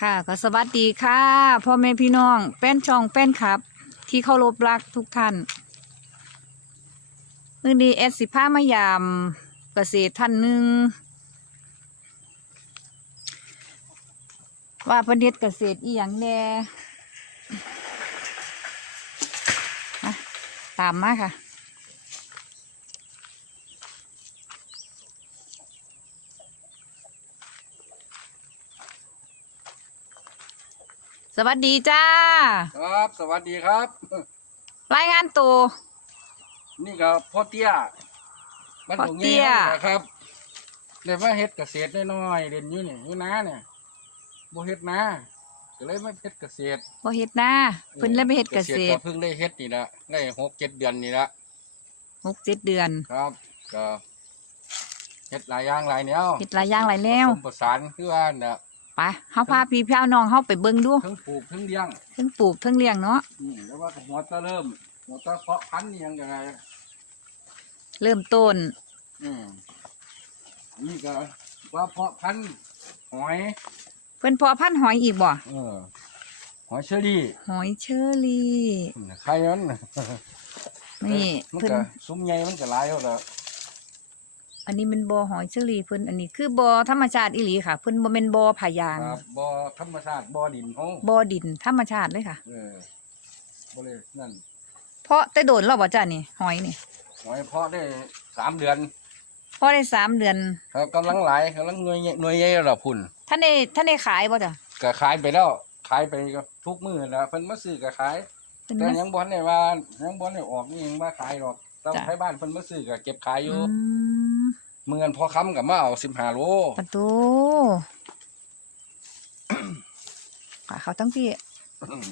ค่ะก็สวัสดีค่ะพ่อแม่พี่น้องแป้นช่องแป้นครับ ที่เคารพรักทุกท่านมื่อนี้เอสสิผ้ามายามเกษตรท่านหนึ่งว่าเพิ่นเฮ็ดเกษตรอีหยังแน่ตามมาค่ะ สวัสดีจ้า ครับ สวัสดีครับ รายงานตัว นี่ก็พ่อเตี้ยบ้านพ่อหลวงเตี้เงี้ยยนะครับเดี๋ยวมาเฮ็ดเกษตรน้อยๆเรียนอยู่นี่อยู่นาเนี่ยบ่เฮ็ดนาก็เลยมาเฮ็ดเกษตรบ่เฮ็ดนาเพิ่นเลยไปเฮ็ดเกษตรก็เพิ่งได้เฮ็ดนี่ละได้หกเจ็ดเดือนนี่ละหกเจ็ดเดือนครับ ก็เฮ็ดหลายอย่างหลายแนวเฮ็ดหลายอย่างหลายแนวผสมประสานคือว่าน่ะ ไปเฮาพาพี่พี่น้องเฮาไปเบิ่งดูทั้งปลูกทั้งเลี้ยงเพิ่นปลูกเพิ่งเลี้ยงเนาะอืมแล้วว่าหัวตะเริ่มหัวตะเพาะพันธุ์นี่ยังไงเริ่มต้น อืมนี่ก็ว่าเพาะพันธุ์หอย เพิ่นเพาะพันธุ์หอยอีกบ่เออหอยเชอรี่ หอยเชอรี่ใครมันนี่ มันเพิ่นก็ซุ้มใหญ่มันก็หลายแล้วล่ะ อันนี้เป็นบ่อหอยเชอรี่เพิ่นอันนี้คือบ่อธรรมชาติอีหลีค่ะเพิ่นบ่แม่นบ่อผายางครับบ่อธรรมชาติบ่อดินห้องบ่อดินธรรมชาติเลยค่ะ เออบ่เลยนั่นเพราะแต่โดนแล้วบ่จ้านี่หอยนี่หอยเพาะได้สามเดือนเพราะได้สามเดือนครับกำลังหลายกำลังหน่วยใหญ่หน่วยใหญ่แล้วล่ะพุ่นท่านได้ท่านได้ขายบ่จ้ะก็ขายไปแล้วขายไปก็ทุกมื้อแล้วเพิ่นมาซื้อก็ขายเพิ่นแต่มายังบ่ทันได้ว่ายังบ่ทันได้ออกนี่ยังมาขายหรอกแต่จ้ะไทบ้านเพิ่นมาซื้อก็เก็บขายอยู่อืม เมื่อกันพอค้ำก็มาเอา15โลปะโตอะเขาทั้งพี่อืม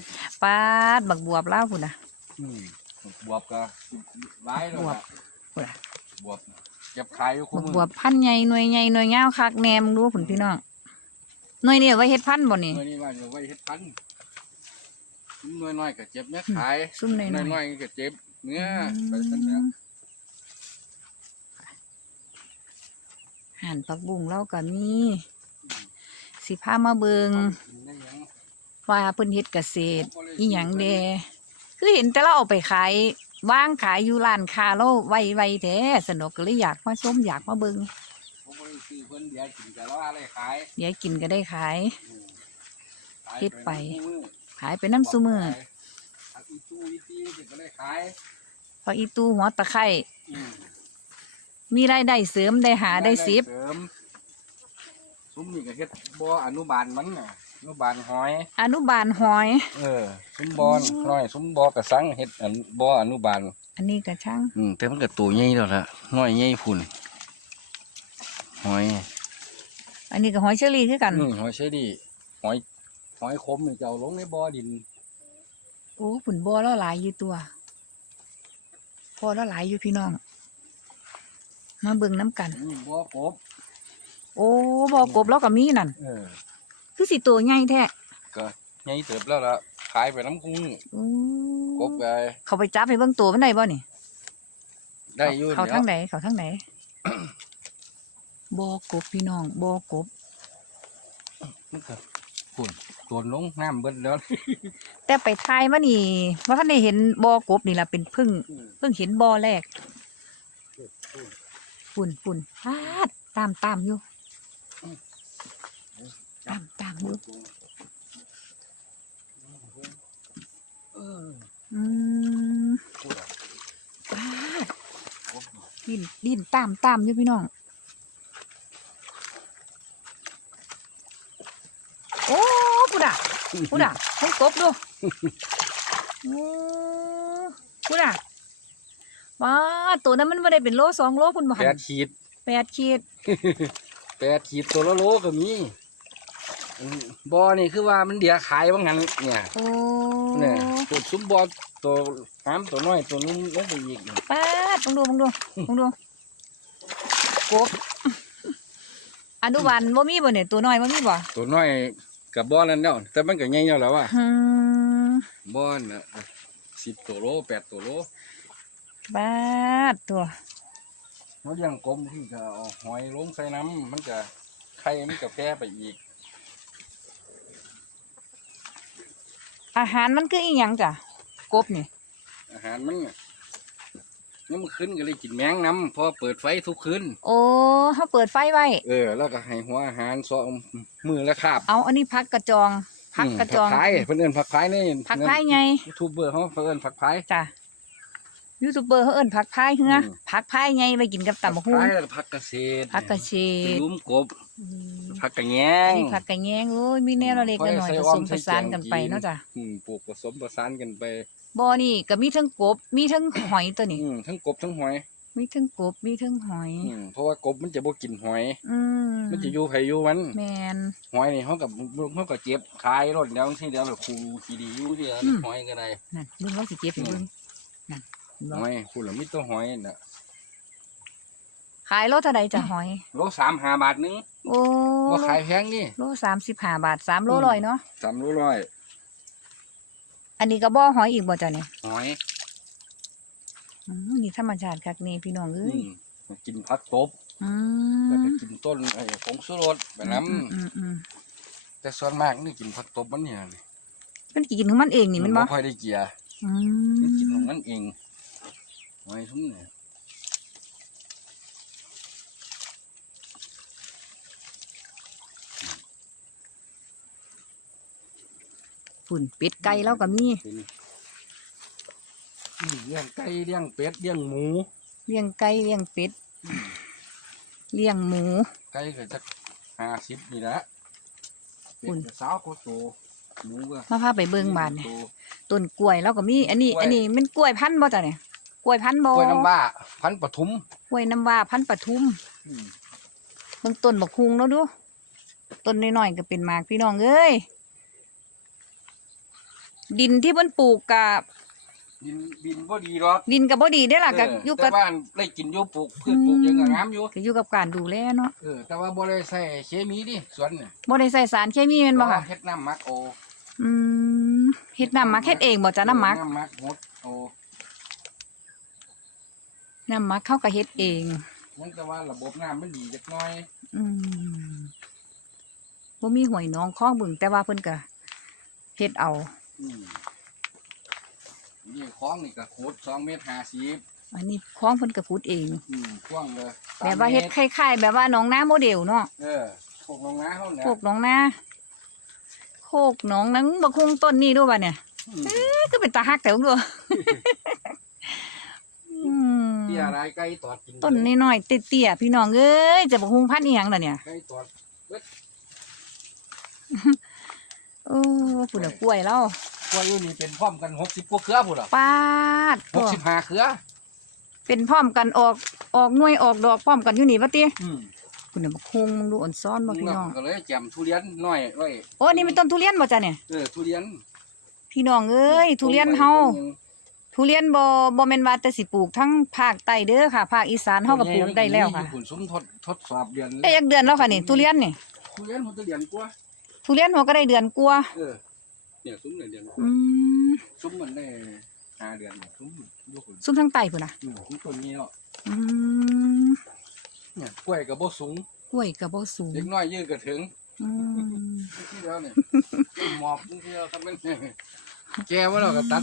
ปาดบักบวบเล่าวพุ่นน่ะอืมบวบก็หลายแล้วบวบล่ะพุ่นน่ะบวบเก็บขายอยู่คู่บักมืบวบพันธุ์ใหญ่หน่วยใหญ่หน่วยยาวคักแหนมงดูพุ่นพี่น้องหน่วยนี่เอาไว้เฮ็ดพันธุ์บ่นี่เมื่อนี้ว่าจะไว้เฮ็ดพันธุ์น้อยน้อยๆก็เจ็บเนื้อขายซุ่มหน่อยหน่อยน้อยๆก็เจ็บ เนื้อไปซั่นแหล หั่นผักบุ้งเราก็มีสิพามาเบิงได้หยังว่าเพิ่นเฮ็ดเกษตรอีหยังแดคือเห็นแต่เราเอาไปขายวางขายอยู่ร้านค้าเราไว้ไว้แท้สนุกก็เลยอยากมาชมอยากมาเบิงผมบ่ได้ซื้อเพิ่นเดียวกินแต่ว่าอะไรขายเดี๋ยวกินก็ได้ขายอืมขายเฮ็ดไปน้ำมือขายไปน้ำซุมือขายอีตู้อีตีเดี๋ยวก็ได้ขายพออีตูหัวตะไคร้อื มมีรายได้เสริมได้หาได้สิบ เสริมซุ้มนี่ก็เฮ็ดบ่อนุบาลมันน่ะอนุบาลหอย อนุบาลหอย เออซุ้มบอนน้อยซุ้มบอกระสังเฮ็ดอันบ่ออนุบาลอันนี้ก็ช่างอืมแต่มันก็ตัวใหญ่แล้วล่ะน้อยใหญ่พุ่นหอยอันนี้ก็หอยเชอรี่คือกันอืมหอยเชอรี่หอยหอยคมนี่จะเอาลงในบ่อดิน โอ้ผุนบัวแล้วหลายอยู่ตัวพอแล้วหลายอยู่พี่น้อง มาเบิ่งน้ำกันอืมบ่อกบโอ้บอกบแล้วก็มีนั่น เออคือสิตัวใหญ่แท้ก็ใหญ่เติบแล้วล่ะขายไปน้ำคุ้งโอ้กบไปเขาไปจับให้เบิ่งตัวมันได้บ่นี่ได้อยู่เขาเดี๋ยวทางไหนเขาทางไหนบอกบพี่น้องบอกบ มันก็พุ่นโดนลงน้ำเบิดแล้วแต่ไปทายมานี่ว่าท่านได้เห็นบอกบนี่ล่ะเป็นพึ่งเพิ่งเห็นบอแรก ปุ่นปุ่นพาดตามตามอยู่ตามตามอยู่เอออืมพูดอะพาดกบดินดินตามตามอยู่พี่น้องโอ้พุดอะพุดอะให้กบดูโอ้พุดอะ ว้าตัวนั้นมันไม่ได้เป็นโลสองโลคุณบ่แปหัดนขีดแปดขีดแปดขีดตัวละโลก็มีอืมบ่อนี่คือว่ามันเดียขายว่างั้นเนี่ย โอ้เนี่ยตัวซุ้มบ่อตัวน้ำตัวน้อยตัวนู้นลงไปอีกนี่ป้าดลองดูลองดูลองดูกบอนุบาลบ่มีบ่เนี่ยตัวน้อยบ่มีบ่ตัวน้อยกับบ่อนั่นแล้วแต่มันก็ใหญ่แล้วแหล้วว่าอืมบ่อนน่ะสิบตัวโลแปดตัวโล ป้าดตัวเขาเลี้ยงกลมที่จะเอาหอยลงใส่น้ำมันจะไข่มันจะแพร่ไปอีก อาหารมันคืออีหยังจ้ะกบนี่อาหารมันเนี่ยนี่มันขึ้นก็เลยกินแมงน้ำเพอเปิดไฟทุกคืนโอ้เขาเปิดไฟไว้ เออ แล้วก็ให้หัวอาหารสองมือละคาบเอาอันนี้พักกระจอง พักกระจองผักพายเพิ่นเอิ้นผักพายนี่พักพายไงยูทูบเบอร์เขาเอิ้นผักพายจ้ะ ยูทูบเบอร์เขาเอิ้นพักพายเหืออืมพักพายไงไปกินกับตำบักผัหุ่งพายแล้วก็ผักเกษตรพักกระเฉเป็นดลุ้มกบอืมผักกระแยอันงนี้ผักกระแยงโอ้ยมีแนวละเล็กละหน่อยค่อยผใส่อ้อสมมใส่ผสานแกงกันไปกินเนาะจ้ะอืมปลูกผสมประสานกันไปบ่อนี่ก็มีทั้งกบ มีทั้งหอยตัวนี้อืมทั้งกบทั้งหอยมีทั้งกบมีทั้งหอยอืมเพราะว่ากบมันจะบ่กินหอยอืมมันจะอยู่ไผอยู่มันแมนหอยนี่เขากับเขาก็เจ็บขายรถเดี๋ยวที่เดี๋ยวแบบคูขี้ดีอยู่ที่เดียวอืมหอยก็ได้นั่นเบิ่งเราสิเก็บให้เบิ่งนั่นเห็นบ่หอยคูละมีตัวหอยน่ะขายโลเท่าใดจ้ะหอย โลสามห้าบาทนึงโอ้บ่ขายแพงนี่ โลสามสิบห้าบาทสามโลอืมร้อยเนาะสามโลร้อย อันนี้ก็บ่อหอยอีกบ่จ้ะเนี่ยหอยอืมนี่ธรรมชาติคักนี่พี่น้องเอ้อืยมกินผักตบอืแล้วมก็กินต้นไอ้ผงสุรสไปน้อืมอืมอืมำแต่ส่วนมากนี่กินผักตบมันเนี่ยนี่มันกินของมันเองนี่มันบ่ค่อยได้เกียร์อืมันกินขมองมันเอง หอยทุ่มเนี่ยฝุ่นเป็ดไก่เราก็มีเป็นอืมเลี้ยงไก่เลี้ยงเป็ดเลี้ยงหมู เลี้ยงไก่เลี้ยงเป็ดเลี้ยงหมู ไก่ก็จะห้าสิบนี่แหละเป็คุณดก็สาวก็โตหมูก็มาพาไปเบิ่งบานนี่โต ต้นกล้วยเราก็มี อันนี้ กล้วย อันนี้มันกล้วยพันธุ์บ่จ้ะเนี่ย กล้วยพันธุ์บ่กล้วยน้ำว้าพันธุ์ปทุมกล้วยน้ำว้าพันธุ์ปทุมอืมเบิ่งต้นบักฮุงแล้วดูต้นน้อยๆก็เป็นหมากพี่น้องเอ้ยดินที่เพิ่นปลูกกับบินบินบ่ดีหรอกดินก็บ่ดีเด้อล่ะก็เอออยู่แต่กับ ว่าได้กินอยู่ปลูกพืชปลูกหยังก็งามอยู่ก็อยู่กับการดูแลเนาะเออแต่ว่าบ่ได้ใส่เคมีดิสวนเนี่ยบ่ได้ใส่สารเคมีแม่นบ่ค่ะ เฮ็ดน้ำหมักโออืมเฮ็ดน้ำหมักเฮ็ดเองบ่จ้ะน้ำหมัก น้ำหมักหดโอ น้ำหมักเขาก็เฮ็ดเอง มันแต่ว่าระบบน้ำมันดีจักหน่อยอืมบ่มีห้วยหนองคลองบึงแต่ว่าเพิ่นก็เฮ็ดเอา อืมนี่คลองนี่ก็ขุดสองเมตรห้าสิบอันนี้คลองเพิ่นก็ขุดเอง อืมกว้างเลยแบบว่าเฮ็ดคล้ายๆแบบว่าหนองนาโมเดลเนาะเออพวกลงน้าเขาเนี่ยโคกหนองนาโคกหนองนังบักฮุงต้นนี้ดูบ่เนี่ยอืม เอ๊ะก็เป็นตาฮักแต่ว่าดูอืมเตี้ยอะไรไก่ตอดกินต้นน้อยๆเตี้ยๆพี่น้องเอ้ยจะบักฮุงพันธุ์อีหยังล่ะเนี่ยไก่ตอดโอ้พุ่นน่ะกล้วยแล้วกล้วยอยู่นี่เป็นพร้อมกันหกสิบกว่าเครือพุ่นอะปาดหกสิบห้าเครือเป็นพร้อมกันออกออกหน่วยออกดอกพร้อมกันอยู่นี่ว่าติอืมพุ่นน่ะบักฮุงมึงดูอ่อนซ้อนบ่พี่น้องก็เลยแจมทุเรียนน้อยไว้โอ้นี่เป็นต้นทุเรียนบ่จ้ะเนี่ยเออทุเรียน พี่น้องเอ้ยทุเรียนเฮา ทุเรียนบ่บ่แม่นว่าแต่สิปลูกทั้งภาคใต้เด้อค่ะ ภาคอีสานเฮาก็ปลูกได้แล้วค่ะมีผลสมทดทดสอบเดือนได้ยักเดือนแล้วค่ะนี่ทุเรียนนี่ทุเรียนมันจะเดือนกว่าทุเรียนหัวก็ได้เดือนกว่าเออเนี่ยซุ้มเนี่ยเดือนกว่าอืมซุ้มมันได้ห้าเดือนซุ้มลูกคนซุ่มทั้งใต้พุ่นน่ะอืมซุ้มต้นนี้เนาะอืมเนี่ยกล้วยกับบ่สูงกล้วยก็บ่สูงเล็กน้อยยืดกระถึงอืมที่เดียวเนี่ยหมอบที่เดียวทำเป็นแกว่าเราก็ตัด